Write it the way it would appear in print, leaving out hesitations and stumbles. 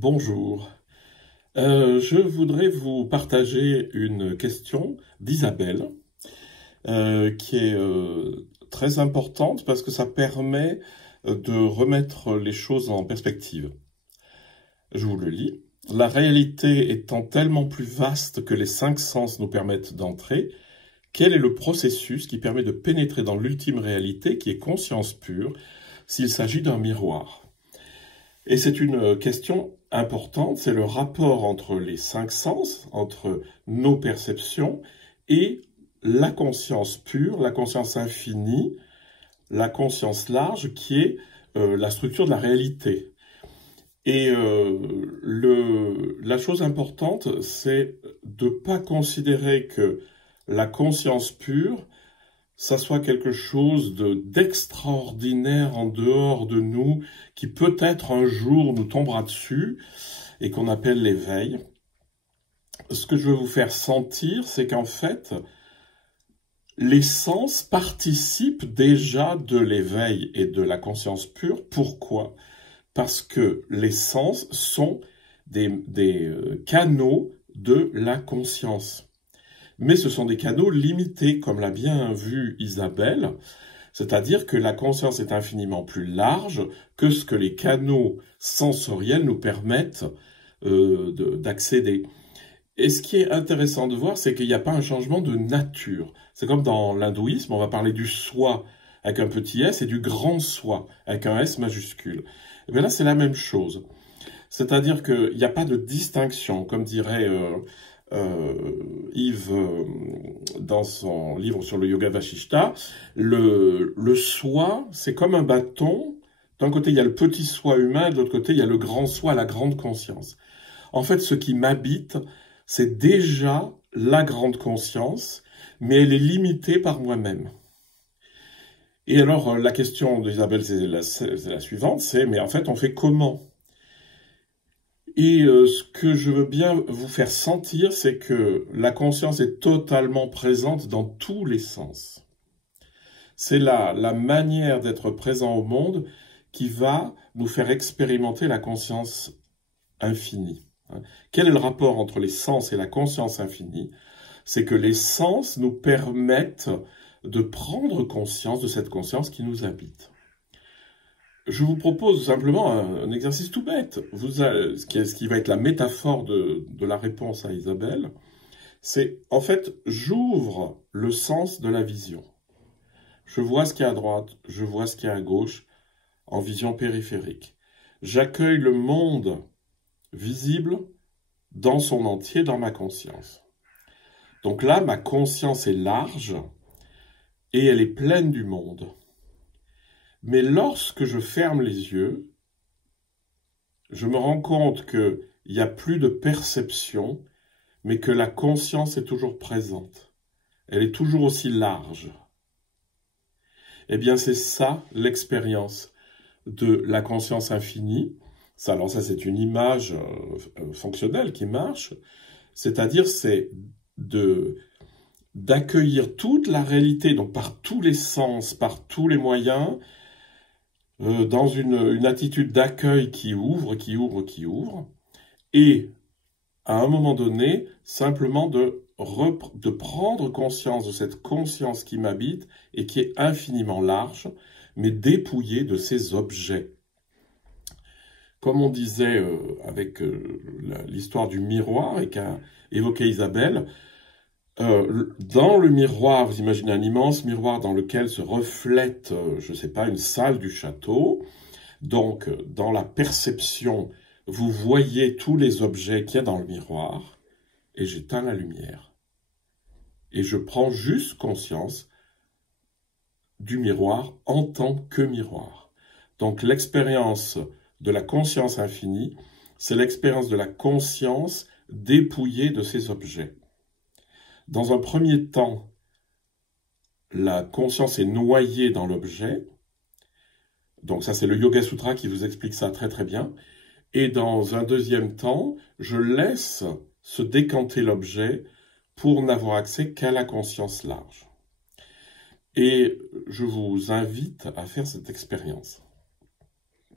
Bonjour. Je voudrais vous partager une question d'Isabelle qui est très importante parce que ça permet de remettre les choses en perspective. Je vous le lis. La réalité étant tellement plus vaste que les 5 sens nous permettent d'entrer, quel est le processus qui permet de pénétrer dans l'ultime réalité qui est conscience pure s'il s'agit d'un miroir? Et c'est une question importante, c'est le rapport entre les 5 sens, entre nos perceptions et la conscience pure, la conscience infinie, la conscience large qui est la structure de la réalité. Et la chose importante, c'est de ne pas considérer que la conscience pure, ça soit quelque chose d'extraordinaire en dehors de nous, qui peut-être un jour nous tombera dessus, et qu'on appelle l'éveil. Ce que je veux vous faire sentir, c'est qu'en fait, les sens participent déjà de l'éveil et de la conscience pure. Pourquoi? Parce que les sens sont des canaux de la conscience. Mais ce sont des canaux limités, comme l'a bien vu Isabelle, c'est-à-dire que la conscience est infiniment plus large que ce que les canaux sensoriels nous permettent d'accéder. Et ce qui est intéressant de voir, c'est qu'il n'y a pas un changement de nature. C'est comme dans l'hindouisme, on va parler du soi avec un petit s et du grand soi avec un s majuscule. Et bien là, c'est la même chose. C'est-à-dire qu'il n'y a pas de distinction, comme dirait Yves, dans son livre sur le Yoga Vashishta, le soi, c'est comme un bâton. D'un côté, il y a le petit soi humain, de l'autre côté, il y a le grand soi, la grande conscience. En fait, ce qui m'habite, c'est déjà la grande conscience, mais elle est limitée par moi-même. Et alors, la question d'Isabelle, c'est la suivante, c'est, mais en fait, on fait comment ? Et ce que je veux bien vous faire sentir, c'est que la conscience est totalement présente dans tous les sens. C'est la manière d'être présent au monde qui va nous faire expérimenter la conscience infinie. Quel est le rapport entre les sens et la conscience infinie? C'est que les sens nous permettent de prendre conscience de cette conscience qui nous habite. Je vous propose simplement un exercice tout bête. Ce qui va être la métaphore de la réponse à Isabelle, c'est en fait, j'ouvre le sens de la vision. Je vois ce qu'il y a à droite, je vois ce qu'il y a à gauche, en vision périphérique. J'accueille le monde visible dans son entier, dans ma conscience. Donc là, ma conscience est large et elle est pleine du monde. Mais lorsque je ferme les yeux, je me rends compte qu'il n'y a plus de perception, mais que la conscience est toujours présente. Elle est toujours aussi large. Eh bien, c'est ça l'expérience de la conscience infinie. Alors ça, c'est une image fonctionnelle qui marche. C'est-à-dire, c'est d'accueillir toute la réalité, donc par tous les sens, par tous les moyens, dans une attitude d'accueil qui ouvre, et à un moment donné, simplement de prendre conscience de cette conscience qui m'habite et qui est infiniment large, mais dépouillée de ces objets. Comme on disait avec l'histoire du miroir et qu'a évoqué Isabelle, dans le miroir, vous imaginez un immense miroir dans lequel se reflète, je ne sais pas, une salle du château. Donc, dans la perception, vous voyez tous les objets qu'il y a dans le miroir, et j'éteins la lumière. Et je prends juste conscience du miroir en tant que miroir. Donc, l'expérience de la conscience infinie, c'est l'expérience de la conscience dépouillée de ces objets. Dans un premier temps, la conscience est noyée dans l'objet. Donc ça, c'est le Yoga Sutra qui vous explique ça très très bien. Et dans un deuxième temps, je laisse se décanter l'objet pour n'avoir accès qu'à la conscience large. Et je vous invite à faire cette expérience.